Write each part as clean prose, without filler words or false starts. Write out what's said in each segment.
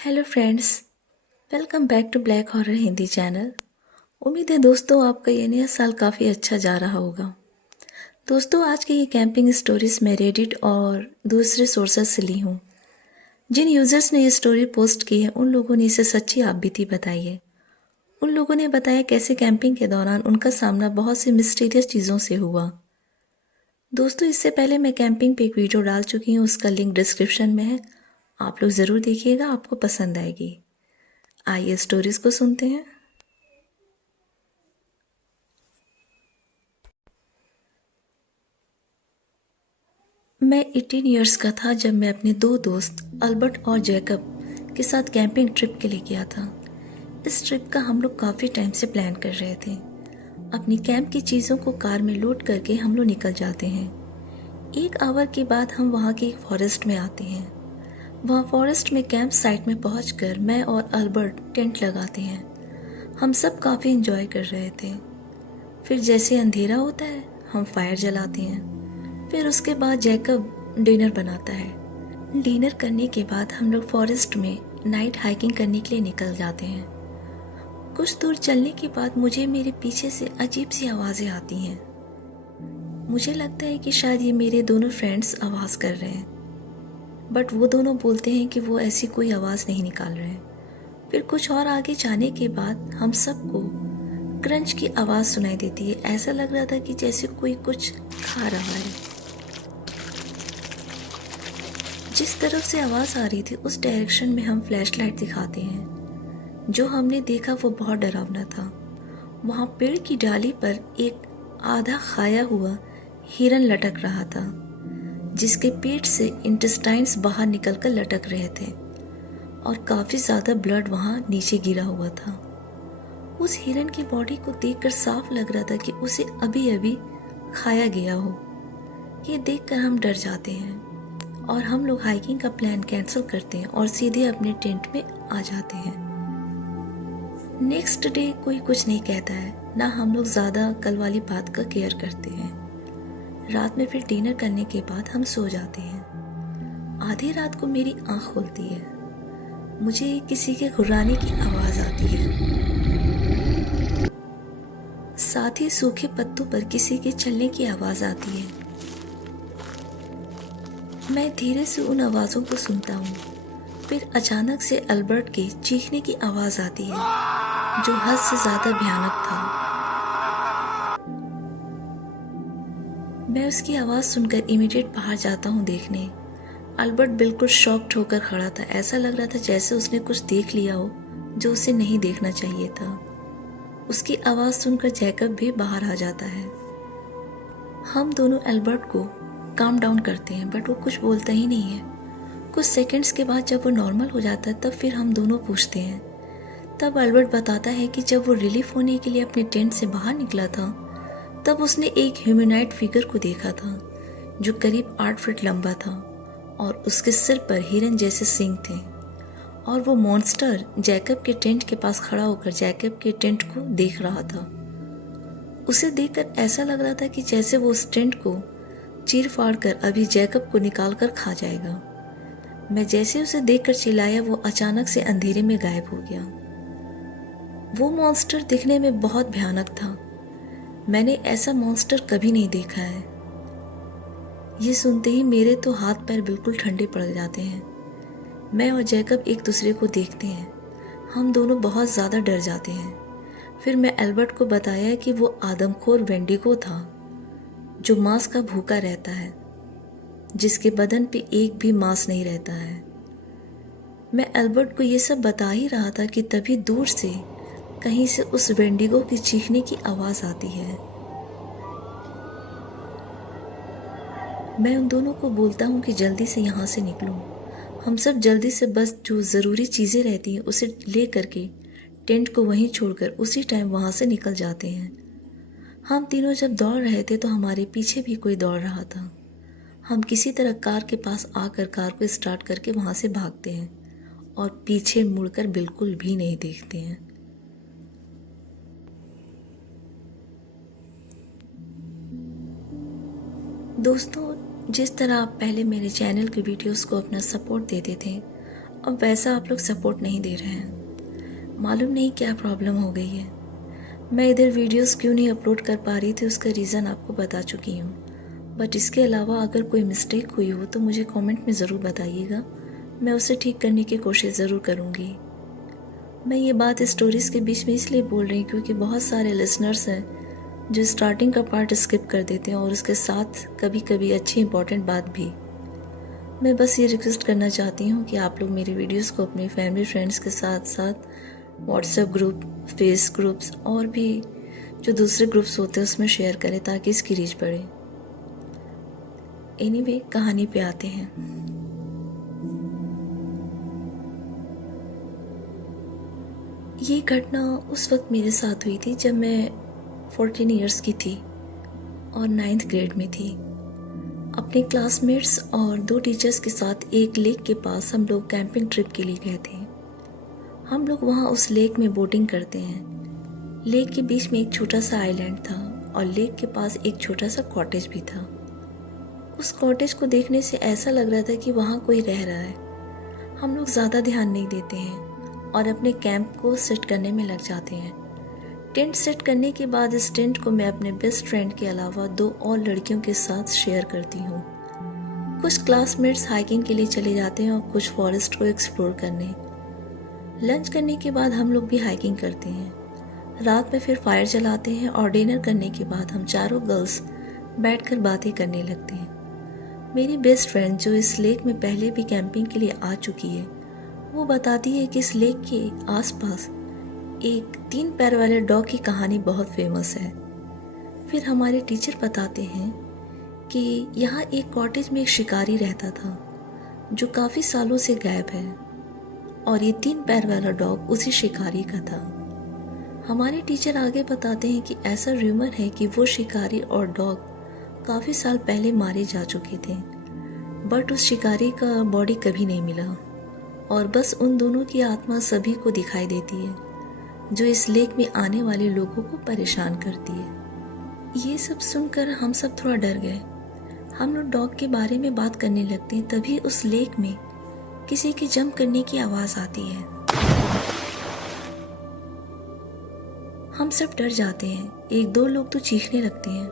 Hello friends, welcome back to Black Horror Hindi channel. उम्मीद है दोस्तों आपका ये नया साल काफ़ी अच्छा जा रहा होगा। दोस्तों आज की ये कैंपिंग स्टोरीज मैं रेडिट और दूसरे सोर्सेस से ली हूँ। जिन यूज़र्स ने ये स्टोरी पोस्ट की है उन लोगों ने इसे सच्ची आप बीती बताई है। उन लोगों ने बताया कैसे कैंपिंग के दौरान उनका सामना बहुत सी मिस्टीरियस चीज़ों से हुआ। दोस्तों इससे पहले मैं कैंपिंग पे एक वीडियो डाल चुकी हूँ, उसका लिंक डिस्क्रिप्शन में है, आप लोग ज़रूर देखिएगा, आपको पसंद आएगी। आइए स्टोरीज को सुनते हैं। मैं 18 इयर्स का था जब मैं अपने दो दोस्त अल्बर्ट और जैकब के साथ कैंपिंग ट्रिप के लिए गया था। इस ट्रिप का हम लोग काफ़ी टाइम से प्लान कर रहे थे। अपनी कैंप की चीज़ों को कार में लोड करके हम लोग निकल जाते हैं। 1 आवर के बाद हम वहाँ के एक फॉरेस्ट में आते हैं। वहाँ फॉरेस्ट में कैंप साइट में पहुँचकर मैं और अल्बर्ट टेंट लगाते हैं। हम सब काफ़ी इंजॉय कर रहे थे। फिर जैसे अंधेरा होता है हम फायर जलाते हैं। फिर उसके बाद जैकब डिनर बनाता है। डिनर करने के बाद हम लोग फॉरेस्ट में नाइट हाइकिंग करने के लिए निकल जाते हैं। कुछ दूर चलने के बाद मुझे मेरे पीछे से अजीब सी आवाज़ें आती हैं। मुझे लगता है कि शायद ये मेरे दोनों फ्रेंड्स आवाज़ कर रहे हैं, बट वो दोनों बोलते हैं कि वो ऐसी कोई आवाज़ नहीं निकाल रहे हैं। फिर कुछ और आगे जाने के बाद हम सबको क्रंच की आवाज़ सुनाई देती है। ऐसा लग रहा था कि जैसे कोई कुछ खा रहा है। जिस तरफ से आवाज़ आ रही थी उस डायरेक्शन में हम फ्लैशलाइट दिखाते हैं। जो हमने देखा वो बहुत डरावना था। वहाँ पेड़ की डाली पर एक आधा खाया हुआ हिरन लटक रहा था, जिसके पेट से इंटेस्टाइन्स बाहर निकलकर लटक रहे थे और काफ़ी ज़्यादा ब्लड वहाँ नीचे गिरा हुआ था। उस हिरन की बॉडी को देखकर साफ लग रहा था कि उसे अभी अभी खाया गया हो। ये देखकर हम डर जाते हैं और हम लोग हाइकिंग का प्लान कैंसिल करते हैं और सीधे अपने टेंट में आ जाते हैं। नेक्स्ट डे कोई कुछ नहीं कहता है, ना हम लोग ज़्यादा कल वाली बात का केयर करते हैं। रात में फिर डिनर करने के बाद हम सो जाते हैं। आधी रात को मेरी आँख खुलती है। मुझे किसी के घुर्राने की आवाज़ आती है। साथ ही सूखे पत्तों पर किसी के चलने की आवाज़ आती है। मैं धीरे से उन आवाज़ों को सुनता हूँ। फिर अचानक से अल्बर्ट के चीखने की आवाज़ आती है, जो हद से ज़्यादा भयानक था। मैं उसकी आवाज़ सुनकर इमीडिएट बाहर जाता हूँ देखने। अल्बर्ट बिल्कुल शॉक्ड होकर खड़ा था। ऐसा लग रहा था जैसे उसने कुछ देख लिया हो जो उसे नहीं देखना चाहिए था। उसकी आवाज़ सुनकर जैकब भी बाहर आ जाता है। हम दोनों अल्बर्ट को काम डाउन करते हैं, बट वो कुछ बोलता ही नहीं है। कुछ सेकंड्स के बाद जब वो नॉर्मल हो जाता है तब फिर हम दोनों पूछते हैं। तब अल्बर्ट बताता है कि जब वो रिलीफ होने के लिए अपने टेंट से बाहर निकला था तब उसने एक ह्यूमनॉइड फिगर को देखा था, जो करीब 8 फीट लंबा था और उसके सिर पर हिरन जैसे सींग थे। और वो मॉन्स्टर जैकब के टेंट के पास खड़ा होकर जैकब के टेंट को देख रहा था। उसे देखकर ऐसा लग रहा था कि जैसे वो उस टेंट को चीर फाड़ कर अभी जैकब को निकाल कर खा जाएगा। मैं जैसे उसे देखकर चिल्लाया, वो अचानक से अंधेरे में गायब हो गया। वो मॉन्स्टर दिखने में बहुत भयानक था। मैंने ऐसा मॉन्स्टर कभी नहीं देखा है। ये सुनते ही मेरे तो हाथ पैर बिल्कुल ठंडे पड़ जाते हैं। मैं और जैकब एक दूसरे को देखते हैं। हम दोनों बहुत ज़्यादा डर जाते हैं। फिर मैं एल्बर्ट को बताया कि वो आदमखोर वेंडिगो था, जो मांस का भूखा रहता है, जिसके बदन पे एक भी मांस नहीं रहता है। मैं एल्बर्ट को ये सब बता ही रहा था कि तभी दूर से कहीं से उस वेंडिगो की चीखने की आवाज़ आती है। मैं उन दोनों को बोलता हूँ कि जल्दी से यहाँ से निकलो। हम सब जल्दी से बस जो ज़रूरी चीज़ें रहती हैं उसे ले करके टेंट को वहीं छोड़कर उसी टाइम वहाँ से निकल जाते हैं। हम तीनों जब दौड़ रहे थे तो हमारे पीछे भी कोई दौड़ रहा था। हम किसी तरह कार के पास आकर कार को स्टार्ट करके वहाँ से भागते हैं और पीछे मुड़कर बिल्कुल भी नहीं देखते हैं। दोस्तों, जिस तरह आप पहले मेरे चैनल के वीडियोस को अपना सपोर्ट देते थे, अब वैसा आप लोग सपोर्ट नहीं दे रहे हैं। मालूम नहीं क्या प्रॉब्लम हो गई है। मैं इधर वीडियोस क्यों नहीं अपलोड कर पा रही थी, उसका रीज़न आपको बता चुकी हूँ। बट इसके अलावा अगर कोई मिस्टेक हुई हो तो मुझे कमेंट में ज़रूर बताइएगा, मैं उसे ठीक करने की कोशिश ज़रूर करूँगी। मैं ये बात स्टोरीज़ के बीच में इसलिए बोल रही हूँ क्योंकि बहुत सारे लिसनर्स हैं जो स्टार्टिंग का पार्ट स्किप कर देते हैं और उसके साथ कभी कभी अच्छी इंपॉर्टेंट बात भी। मैं बस ये रिक्वेस्ट करना चाहती हूँ कि आप लोग मेरे वीडियोस को अपनी फैमिली फ्रेंड्स के साथ साथ व्हाट्सएप ग्रुप, फेस ग्रुप्स और भी जो दूसरे ग्रुप्स होते हैं उसमें शेयर करें ताकि इसकी रीच बढ़े। एनीवे, कहानी पे आते हैं। ये घटना उस वक्त मेरे साथ हुई थी जब मैं 14 इयर्स की थी और 9th ग्रेड में थी। अपने क्लासमेट्स और 2 टीचर्स के साथ एक लेक के पास हम लोग कैंपिंग ट्रिप के लिए गए थे। हम लोग वहाँ उस लेक में बोटिंग करते हैं। लेक के बीच में एक छोटा सा आइलैंड था और लेक के पास एक छोटा सा कॉटेज भी था। उस कॉटेज को देखने से ऐसा लग रहा था कि वहाँ कोई रह रहा है। हम लोग ज़्यादा ध्यान नहीं देते हैं और अपने कैंप को सेट करने में लग जाते हैं। टेंट सेट करने के बाद इस टेंट को मैं अपने बेस्ट फ्रेंड के अलावा 2 और लड़कियों के साथ शेयर करती हूँ। कुछ क्लासमेट्स हाइकिंग के लिए चले जाते हैं और कुछ फॉरेस्ट को एक्सप्लोर करने। लंच करने के बाद हम लोग भी हाइकिंग करते हैं। रात में फिर फायर जलाते हैं और डिनर करने के बाद हम चारों गर्ल्स बैठकर बातें करने लगते हैं। मेरी बेस्ट फ्रेंड जो इस लेक में पहले भी कैंपिंग के लिए आ चुकी है, वो बताती है कि इस लेक के आसपास एक 3 पैर वाले डॉग की कहानी बहुत फेमस है। फिर हमारे टीचर बताते हैं कि यहाँ एक कॉटेज में एक शिकारी रहता था जो काफ़ी सालों से गायब है और ये 3 पैर वाला डॉग उसी शिकारी का था। हमारे टीचर आगे बताते हैं कि ऐसा रूमर है कि वो शिकारी और डॉग काफ़ी साल पहले मारे जा चुके थे, बट उस शिकारी का बॉडी कभी नहीं मिला और बस उन दोनों की आत्मा सभी को दिखाई देती है जो इस लेक में आने वाले लोगों को परेशान करती है। ये सब सुनकर हम सब थोड़ा डर गए। हम लोग डॉग के बारे में बात करने लगते हैं, तभी उस लेक में किसी के जंप करने की आवाज़ आती है। हम सब डर जाते हैं। 1-2 लोग तो चीखने लगते हैं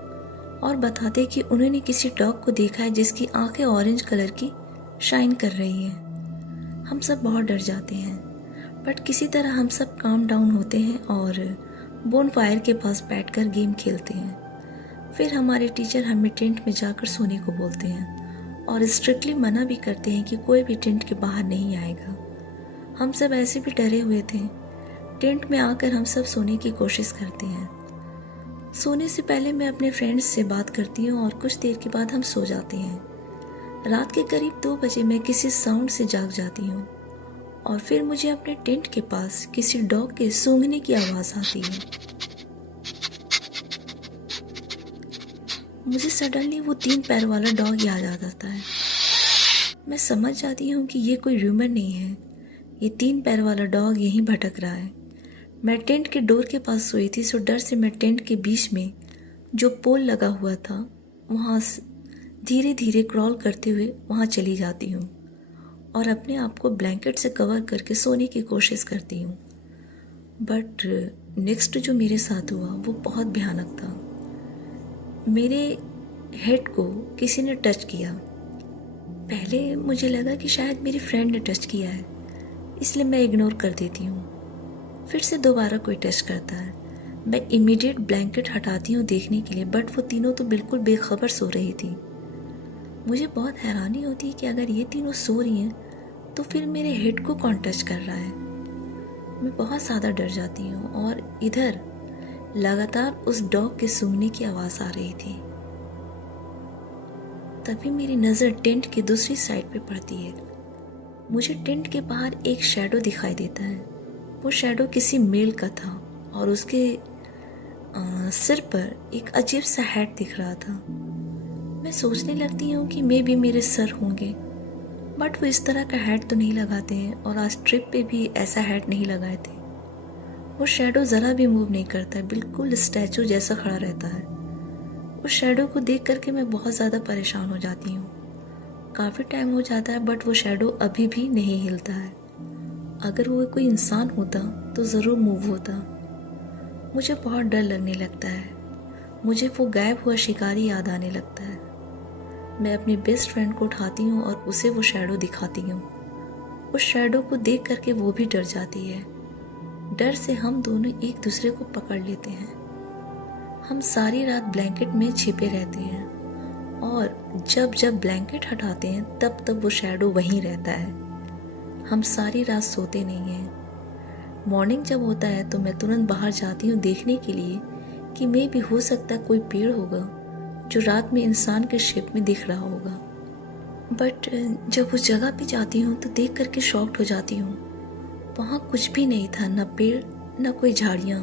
और बताते कि उन्होंने किसी डॉग को देखा है जिसकी आंखें ऑरेंज कलर की शाइन कर रही हैं। हम सब बहुत डर जाते हैं, बट किसी तरह हम सब काम डाउन होते हैं और बोन फायर के पास बैठकर गेम खेलते हैं। फिर हमारे टीचर हमें टेंट में जाकर सोने को बोलते हैं और स्ट्रिक्टली मना भी करते हैं कि कोई भी टेंट के बाहर नहीं आएगा। हम सब ऐसे भी डरे हुए थे। टेंट में आकर हम सब सोने की कोशिश करते हैं। सोने से पहले मैं अपने फ्रेंड्स से बात करती हूँ और कुछ देर के बाद हम सो जाते हैं। रात के करीब 2 बजे मैं किसी साउंड से जाग जाती हूँ और फिर मुझे अपने टेंट के पास किसी डॉग के सूंघने की आवाज़ आती है। मुझे सडनली वो 3 पैर वाला डॉग याद आ जाता है। मैं समझ जाती हूँ कि ये कोई रूमर नहीं है, ये 3 पैर वाला डॉग यहीं भटक रहा है। मैं टेंट के डोर के पास सोई थी, सो डर से मैं टेंट के बीच में जो पोल लगा हुआ था वहाँ धीरे धीरे क्रॉल करते हुए वहाँ चली जाती हूँ और अपने आप को ब्लैंकेट से कवर करके सोने की कोशिश करती हूँ। बट नेक्स्ट जो मेरे साथ हुआ वो बहुत भयानक था। मेरे हेड को किसी ने टच किया। पहले मुझे लगा कि शायद मेरी फ्रेंड ने टच किया है, इसलिए मैं इग्नोर कर देती हूँ। फिर से दोबारा कोई टच करता है। मैं इमीडिएट ब्लैंकेट हटाती हूँ देखने के लिए, बट वो तीनों तो बिल्कुल बेखबर सो रही थी। मुझे बहुत हैरानी होती है कि अगर ये तीनों सो रही हैं तो फिर मेरे हेड को कौन टच कर रहा है। मैं बहुत ज़्यादा डर जाती हूँ और इधर लगातार उस डॉग के सूंघने की आवाज़ आ रही थी। तभी मेरी नज़र टेंट की दूसरी साइड पे पड़ती है। मुझे टेंट के बाहर एक शैडो दिखाई देता है। वो शैडो किसी मेल का था और उसके सिर पर एक अजीब सा हैट दिख रहा था। मैं सोचने लगती हूँ कि मे भी मेरे सर होंगे, बट वो इस तरह का हैट तो नहीं लगाते हैं और आज ट्रिप पे भी ऐसा हैट नहीं लगाए थे। वो शैडो ज़रा भी मूव नहीं करता है, बिल्कुल स्टैचू जैसा खड़ा रहता है। उस शैडो को देख करके मैं बहुत ज़्यादा परेशान हो जाती हूँ। काफ़ी टाइम हो जाता है बट वो शैडो अभी भी नहीं हिलता है। अगर वो कोई इंसान होता तो ज़रूर मूव होता। मुझे बहुत डर लगने लगता है। मुझे वो गायब हुआ शिकारी याद आने लगता है। मैं अपनी बेस्ट फ्रेंड को उठाती हूँ और उसे वो शैडो दिखाती हूँ। उस शैडो को देख करके वो भी डर जाती है। डर से हम दोनों एक दूसरे को पकड़ लेते हैं। हम सारी रात ब्लैंकेट में छिपे रहते हैं और जब जब ब्लैंकेट हटाते हैं तब तब वो शैडो वहीं रहता है। हम सारी रात सोते नहीं हैं। मॉर्निंग जब होता है तो मैं तुरंत बाहर जाती हूँ देखने के लिए कि मे भी हो सकता है कोई पेड़ होगा जो रात में इंसान के शेप में दिख रहा होगा। बट जब उस जगह पे जाती हूँ तो देख करके शॉक्ड हो जाती हूँ। वहाँ कुछ भी नहीं था, न पेड़ न कोई झाड़ियाँ।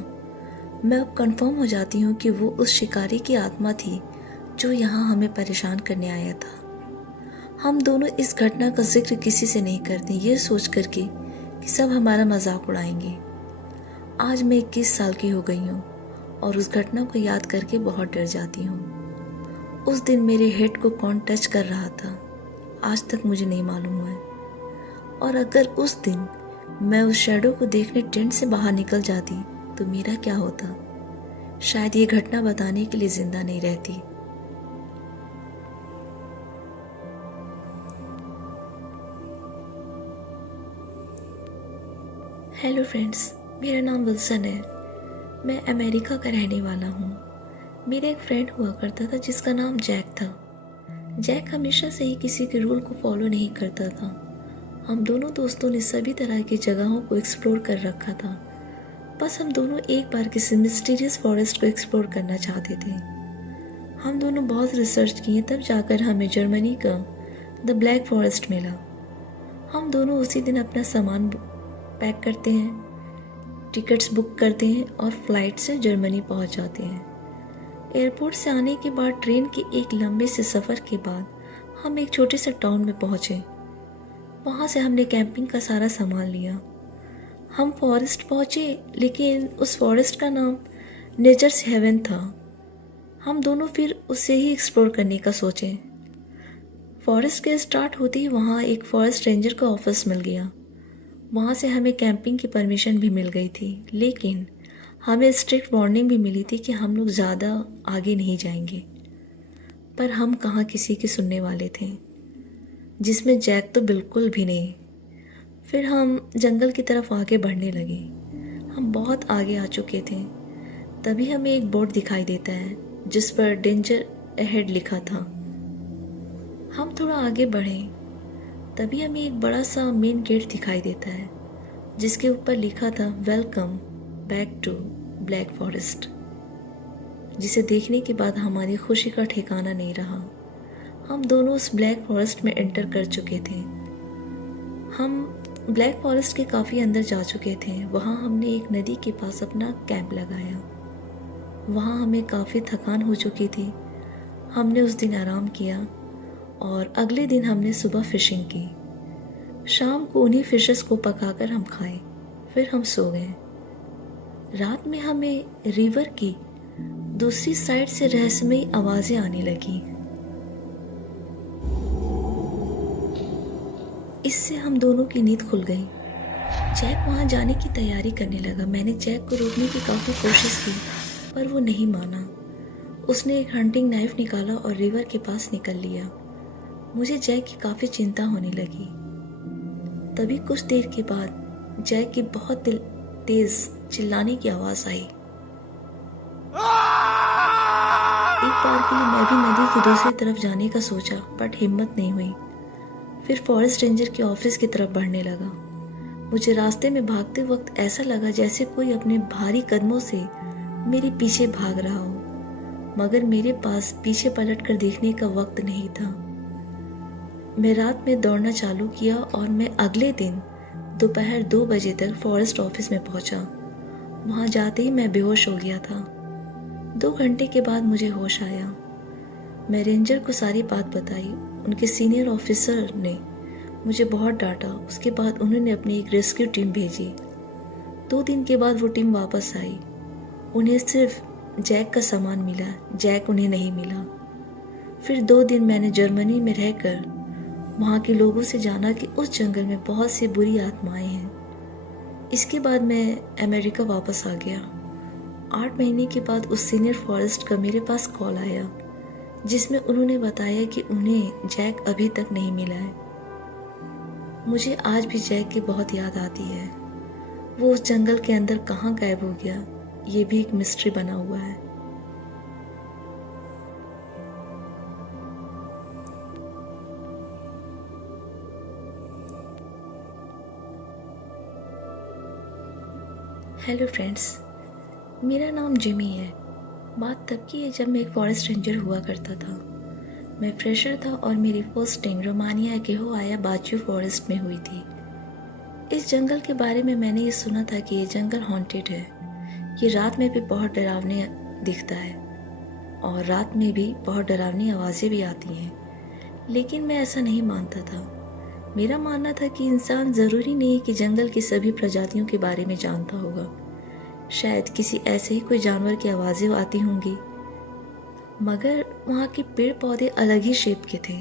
मैं अब कंफर्म हो जाती हूँ कि वो उस शिकारी की आत्मा थी जो यहाँ हमें परेशान करने आया था। हम दोनों इस घटना का जिक्र किसी से नहीं करते, ये सोच करके कि सब हमारा मजाक उड़ाएंगे। आज मैं 21 साल की हो गई हूँ और उस घटना को याद करके बहुत डर जाती हूँ। उस दिन मेरे हेड को कौन टच कर रहा था आज तक मुझे नहीं मालूम है। और अगर उस दिन मैं उस शैडो को देखने टेंट से बाहर निकल जाती तो मेरा क्या होता? शायद ये घटना बताने के लिए जिंदा नहीं रहती। हेलो फ्रेंड्स, मेरा नाम विल्सन है। मैं अमेरिका का रहने वाला हूँ। मेरा एक फ्रेंड हुआ करता था जिसका नाम जैक था। जैक हमेशा से ही किसी के रूल को फॉलो नहीं करता था। हम दोनों दोस्तों ने सभी तरह की जगहों को एक्सप्लोर कर रखा था। बस हम दोनों एक बार किसी मिस्टीरियस फॉरेस्ट को एक्सप्लोर करना चाहते थे। हम दोनों बहुत रिसर्च किए, तब जाकर हमें जर्मनी का द ब्लैक फॉरेस्ट मिला। हम दोनों उसी दिन अपना सामान पैक करते हैं, टिकट्स बुक करते हैं और फ्लाइट से जर्मनी पहुंच जाते हैं। एयरपोर्ट से आने के बाद ट्रेन के एक लंबे से सफ़र के बाद हम एक छोटे से टाउन में पहुंचे। वहाँ से हमने कैंपिंग का सारा सामान लिया। हम फॉरेस्ट पहुँचे, लेकिन उस फॉरेस्ट का नाम नेचर्स हेवन था। हम दोनों फिर उसे ही एक्सप्लोर करने का सोचे। फॉरेस्ट के स्टार्ट होते ही वहाँ एक फॉरेस्ट रेंजर का ऑफिस मिल गया। वहाँ से हमें कैंपिंग की परमिशन भी मिल गई थी, लेकिन हमें स्ट्रिक्ट वार्निंग भी मिली थी कि हम लोग ज़्यादा आगे नहीं जाएंगे। पर हम कहाँ किसी की सुनने वाले थे, जिसमें जैक तो बिल्कुल भी नहीं। फिर हम जंगल की तरफ आगे बढ़ने लगे। हम बहुत आगे आ चुके थे। तभी हमें एक बोर्ड दिखाई देता है जिस पर डेंजर अहेड लिखा था। हम थोड़ा आगे बढ़े, तभी हमें एक बड़ा सा मेन गेट दिखाई देता है जिसके ऊपर लिखा था welcome back to Black Forest, जिसे देखने के बाद हमारी खुशी का ठिकाना नहीं रहा। हम दोनों उस ब्लैक फॉरेस्ट में एंटर कर चुके थे। हम ब्लैक फॉरेस्ट के काफ़ी अंदर जा चुके थे। वहाँ हमने एक नदी के पास अपना कैंप लगाया। वहाँ हमें काफ़ी थकान हो चुकी थी। हमने उस दिन आराम किया और अगले दिन हमने सुबह फिशिंग की। शाम को उन्हीं फिशेस को पकाकर हम खाए, फिर हम सो गए। रात में हमें रिवर की दूसरी साइड से रहस्यमयी आवाज़ें आने लगी। इससे हम दोनों की नींद खुल गई। जैक वहाँ जाने की तैयारी करने लगा। मैंने जैक को रोकने की काफ़ी कोशिश की, पर वो नहीं माना। उसने एक हंटिंग नाइफ निकाला और रिवर के पास निकल लिया। मुझे जैक की काफ़ी चिंता होने लगी। तभी कुछ देर के बाद जैक की बहुत तेज चिल्लाने की आवाज़ आई। एक बार के लिए मैं भी नदी की दूसरी तरफ जाने का सोचा, बट हिम्मत नहीं हुई। फिर फॉरेस्ट रेंजर के ऑफिस की तरफ बढ़ने लगा। मुझे रास्ते में भागते वक्त ऐसा लगा जैसे कोई अपने भारी कदमों से मेरे पीछे भाग रहा हो, मगर मेरे पास पीछे पलटकर देखने का वक्त नहीं था। मैं रात में दौड़ना चालू किया और मैं अगले दिन दोपहर 2 बजे तक फॉरेस्ट ऑफिस में पहुंचा। वहां जाते ही मैं बेहोश हो गया था। 2 घंटे के बाद मुझे होश आया। मैं रेंजर को सारी बात बताई। उनके सीनियर ऑफिसर ने मुझे बहुत डांटा। उसके बाद उन्होंने अपनी एक रेस्क्यू टीम भेजी। 2 दिन के बाद वो टीम वापस आई। उन्हें सिर्फ जैक का सामान मिला, जैक उन्हें नहीं मिला। फिर 2 दिन मैंने जर्मनी में रहकर वहाँ के लोगों से जाना कि उस जंगल में बहुत सी बुरी आत्माएं हैं इसके बाद मैं अमेरिका वापस आ गया। 8 महीने के बाद उस सीनियर फॉरेस्ट का मेरे पास कॉल आया, जिसमें उन्होंने बताया कि उन्हें जैक अभी तक नहीं मिला है। मुझे आज भी जैक की बहुत याद आती है। वो उस जंगल के अंदर कहाँ गायब हो गया, ये भी एक मिस्ट्री बना हुआ है। हेलो फ्रेंड्स, मेरा नाम जिमी है। बात तब की है जब मैं एक फॉरेस्ट रेंजर हुआ करता था। मैं फ्रेशर था और मेरी पोस्टिंग रोमानिया के होआया बाचू फॉरेस्ट में हुई थी। इस जंगल के बारे में मैंने ये सुना था कि ये जंगल हॉन्टेड है। ये रात में भी बहुत डरावने दिखता है और रात में भी बहुत डरावनी आवाज़ें भी आती हैं, लेकिन मैं ऐसा नहीं मानता था। मेरा मानना था कि इंसान ज़रूरी नहीं है कि जंगल की सभी प्रजातियों के बारे में जानता होगा। शायद किसी ऐसे ही कोई जानवर की आवाज़ें आती होंगी, मगर वहाँ के पेड़ पौधे अलग ही शेप के थे।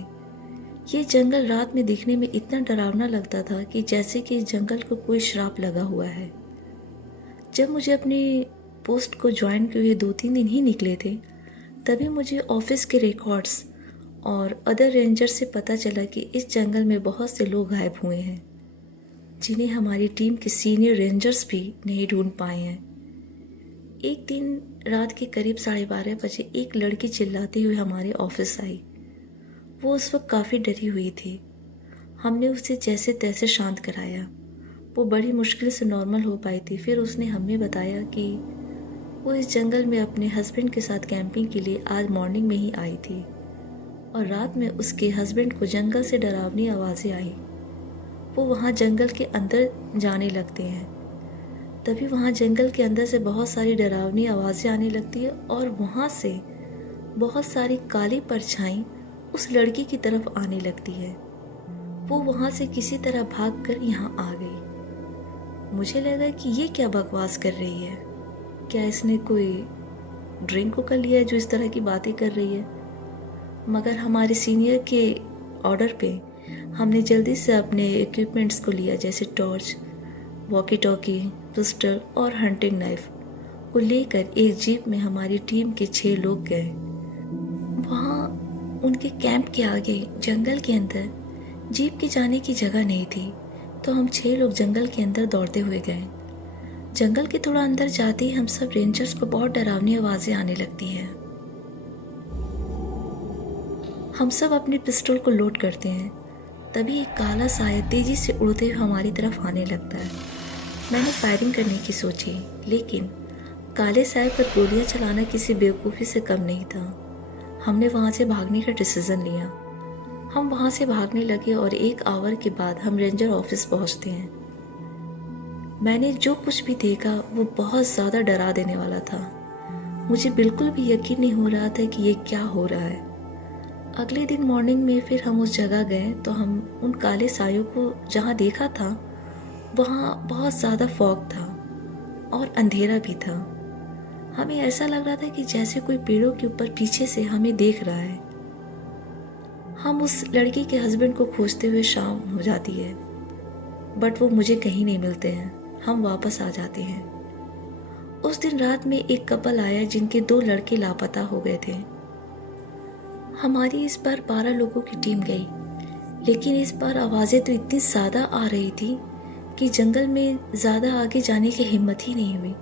ये जंगल रात में दिखने में इतना डरावना लगता था कि जैसे कि इस जंगल को कोई श्राप लगा हुआ है। जब मुझे अपनी पोस्ट को ज्वाइन किए हुए 2-3 दिन ही निकले थे, तभी मुझे ऑफिस के रिकॉर्ड्स और अदर रेंजर से पता चला कि इस जंगल में बहुत से लोग गायब हुए हैं, जिन्हें हमारी टीम के सीनियर रेंजर्स भी नहीं ढूंढ पाए हैं। एक दिन रात के करीब 12:30 बजे एक लड़की चिल्लाती हुई हमारे ऑफिस आई। वो उस वक्त काफ़ी डरी हुई थी। हमने उसे जैसे तैसे शांत कराया। वो बड़ी मुश्किल से नॉर्मल हो पाई थी। फिर उसने हमें बताया कि वो इस जंगल में अपने हस्बैंड के साथ कैंपिंग के लिए आज मॉर्निंग में ही आई थी और रात में उसके हस्बैंड को जंगल से डरावनी आवाज़ें आई। वो वहाँ जंगल के अंदर जाने लगते हैं। तभी वहाँ जंगल के अंदर से बहुत सारी डरावनी आवाज़ें आने लगती है और वहाँ से बहुत सारी काली परछाई उस लड़की की तरफ आने लगती है। वो वहाँ से किसी तरह भागकर यहाँ आ गई। मुझे लगा कि ये क्या बकवास कर रही है, क्या इसने कोई ड्रिंक को कर लिया है जो इस तरह की बातें कर रही है। मगर हमारे सीनियर के ऑर्डर पे हमने जल्दी से अपने इक्विपमेंट्स को लिया, जैसे टॉर्च, वॉकी टॉकी, पिस्टल और हंटिंग नाइफ को लेकर एक जीप में हमारी टीम के 6 लोग गए। वहाँ उनके कैंप के आगे जंगल के अंदर जीप के जाने की जगह नहीं थी, तो हम 6 लोग जंगल के अंदर दौड़ते हुए गए। जंगल के थोड़ा अंदर जाते ही हम सब रेंजर्स को बहुत डरावनी आवाज़ें आने लगती हैं। हम सब अपने पिस्टल को लोड करते हैं। तभी एक काला साया तेजी से उड़ते हुए हमारी तरफ आने लगता है। मैंने फायरिंग करने की सोची, लेकिन काले साए पर गोलियां चलाना किसी बेवकूफ़ी से कम नहीं था। हमने वहाँ से भागने का डिसीज़न लिया। हम वहाँ से भागने लगे और 1 आवर के बाद हम रेंजर ऑफिस पहुँचते हैं। मैंने जो कुछ भी देखा वो बहुत ज़्यादा डरा देने वाला था। मुझे बिल्कुल भी यकीन नहीं हो रहा था कि ये क्या हो रहा है। अगले दिन मॉर्निंग में फिर हम उस जगह गए तो हम उन काले सायों को जहाँ देखा था वहाँ बहुत ज़्यादा फॉग था और अंधेरा भी था। हमें ऐसा लग रहा था कि जैसे कोई पेड़ों के ऊपर पीछे से हमें देख रहा है। हम उस लड़की के हस्बैंड को खोजते हुए शाम हो जाती है, बट वो मुझे कहीं नहीं मिलते हैं। हम वापस आ जाते हैं। उस दिन रात में एक कपल आया जिनके 2 लड़के लापता हो गए थे। हमारी इस बार 12 लोगों की टीम गई, लेकिन इस बार आवाज़ें तो इतनी ज़्यादा आ रही थी कि जंगल में ज़्यादा आगे जाने की हिम्मत ही नहीं हुई।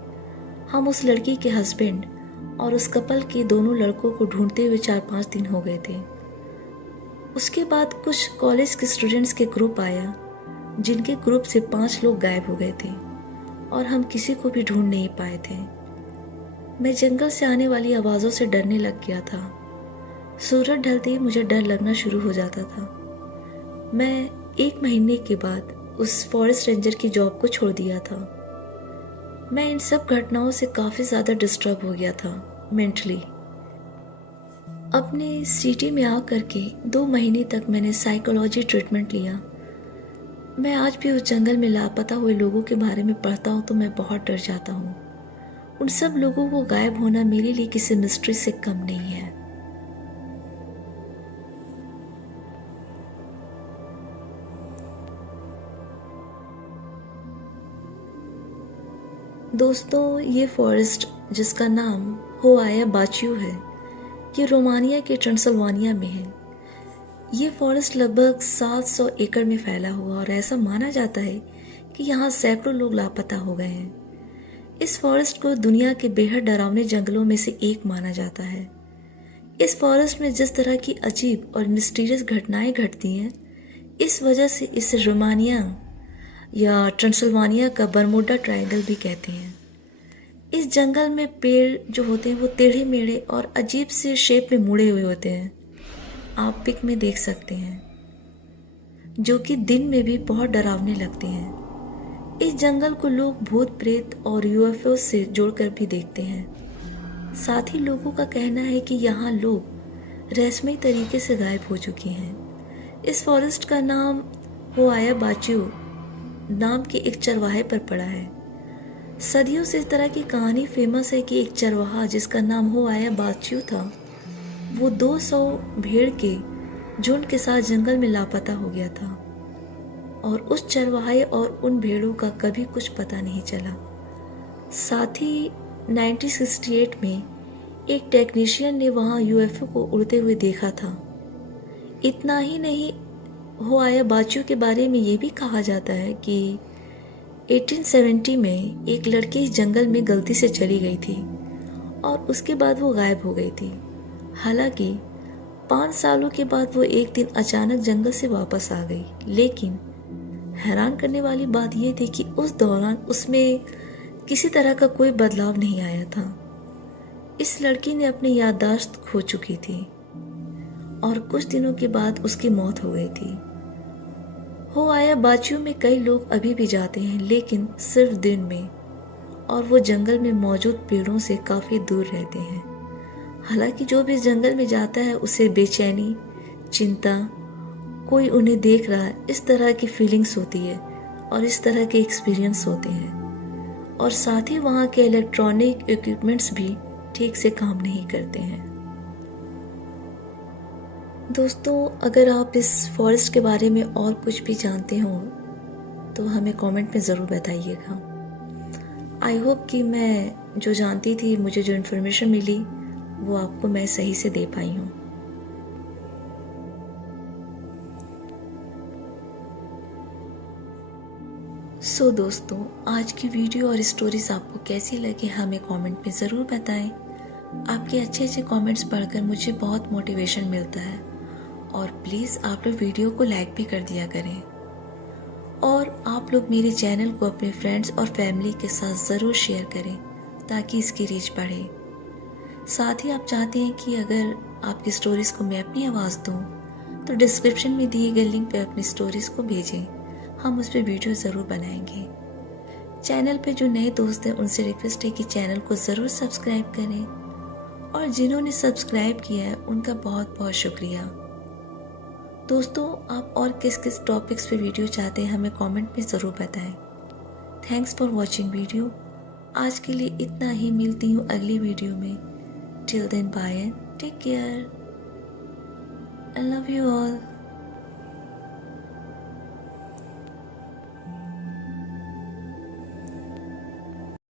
हम उस लड़की के हस्बैंड और उस कपल के दोनों लड़कों को ढूंढते हुए 4-5 दिन हो गए थे। उसके बाद कुछ कॉलेज के स्टूडेंट्स के ग्रुप आया, जिनके ग्रुप से 5 लोग गायब हो गए थे और हम किसी को भी ढूंढ नहीं पाए थे। मैं जंगल से आने वाली आवाज़ों से डरने लग गया था। सूरज ढलते ही मुझे डर लगना शुरू हो जाता था। मैं 1 महीने के बाद उस फॉरेस्ट रेंजर की जॉब को छोड़ दिया था। मैं इन सब घटनाओं से काफ़ी ज़्यादा डिस्टर्ब हो गया था मेंटली। अपने सिटी में आकर के 2 महीने तक मैंने साइकोलॉजी ट्रीटमेंट लिया। मैं आज भी उस जंगल में लापता हुए लोगों के बारे में पढ़ता हूँ तो मैं बहुत डर जाता हूँ। उन सब लोगों को गायब होना मेरे लिए किसी मिस्ट्री से कम नहीं है। दोस्तों, ये फॉरेस्ट जिसका नाम होआया बाचियो है, ये रोमानिया के ट्रांसिल्वानिया में है। ये फॉरेस्ट लगभग 700 एकड़ में फैला हुआ और ऐसा माना जाता है कि यहाँ सैकड़ों लोग लापता हो गए हैं। इस फॉरेस्ट को दुनिया के बेहद डरावने जंगलों में से एक माना जाता है। इस फॉरेस्ट में जिस तरह की अजीब और मिस्टीरियस घटनाएं घटती हैं, इस वजह से इसे रोमानिया या ट्रांसिल्वानिया का बरमूडा ट्रायंगल भी कहते हैं। इस जंगल में पेड़ जो होते हैं वो टेढ़े मेढ़े और अजीब से शेप में मुड़े हुए होते हैं। आप पिक में देख सकते हैं, जो कि दिन में भी बहुत डरावने लगते हैं। इस जंगल को लोग भूत प्रेत और यूएफओ से जोड़कर भी देखते हैं। साथ ही लोगों का कहना है कि यहाँ लोग रहस्यमयी तरीके से गायब हो चुके हैं। इस फॉरेस्ट का नाम होआया बाचियो नाम के एक चरवाहे पर पड़ा है। सदियों से इस तरह की कहानी फेमस है कि एक चरवाहा जिसका नाम होआया बाचियो था, वो 200 भेड़ के झुंड के साथ जंगल में लापता हो गया था और उस चरवाहे और उन भेड़ों का कभी कुछ पता नहीं चला। साथ ही 1968 में एक टेक्नीशियन ने वहाँ यूएफओ को उड़ते हुए देखा था। इतना ही नहीं, होआया बाचियो के बारे में ये भी कहा जाता है कि 1870 में एक लड़की इस जंगल में गलती से चली गई थी और उसके बाद वो गायब हो गई थी। हालांकि 5 सालों के बाद वो एक दिन अचानक जंगल से वापस आ गई, लेकिन हैरान करने वाली बात यह थी कि उस दौरान उसमें किसी तरह का कोई बदलाव नहीं आया था। इस लड़की ने अपनी याददाश्त खो चुकी थी और कुछ दिनों के बाद उसकी मौत हो गई थी। होआया बाचियो में कई लोग अभी भी जाते हैं, लेकिन सिर्फ दिन में, और वो जंगल में मौजूद पेड़ों से काफ़ी दूर रहते हैं। हालांकि जो भी जंगल में जाता है उसे बेचैनी, चिंता, कोई उन्हें देख रहा है, इस तरह की फीलिंग्स होती है और इस तरह के एक्सपीरियंस होते हैं। और साथ ही वहाँ के इलेक्ट्रॉनिक इक्विपमेंट्स भी ठीक से काम नहीं करते हैं। दोस्तों, अगर आप इस फॉरेस्ट के बारे में और कुछ भी जानते हो तो हमें कमेंट में ज़रूर बताइएगा। आई होप कि मैं जो जानती थी, मुझे जो इन्फॉर्मेशन मिली वो आपको मैं सही से दे पाई हूँ। सो दोस्तों, आज की वीडियो और स्टोरीज आपको कैसी लगी हमें कमेंट में ज़रूर बताएं। आपके अच्छे अच्छे कमेंट्स पढ़कर मुझे बहुत मोटिवेशन मिलता है और प्लीज़ आप लोग वीडियो को लाइक भी कर दिया करें और आप लोग मेरे चैनल को अपने फ्रेंड्स और फैमिली के साथ ज़रूर शेयर करें ताकि इसकी रीच बढ़े। साथ ही आप चाहते हैं कि अगर आपकी स्टोरीज़ को मैं अपनी आवाज़ दूं तो डिस्क्रिप्शन में दिए गए लिंक पे अपनी स्टोरीज़ को भेजें, हम उस पर वीडियो ज़रूर बनाएंगे। चैनल पे जो नए दोस्त हैं उनसे रिक्वेस्ट है कि चैनल को ज़रूर सब्सक्राइब करें और जिन्होंने सब्सक्राइब किया है उनका बहुत बहुत शुक्रिया। दोस्तों, आप और किस किस टॉपिक्स पे वीडियो चाहते हैं हमें कमेंट में ज़रूर बताएं। Thanks for watching video. आज के लिए इतना ही, मिलती हूँ अगली वीडियो में। Till then bye and take care. I love you all.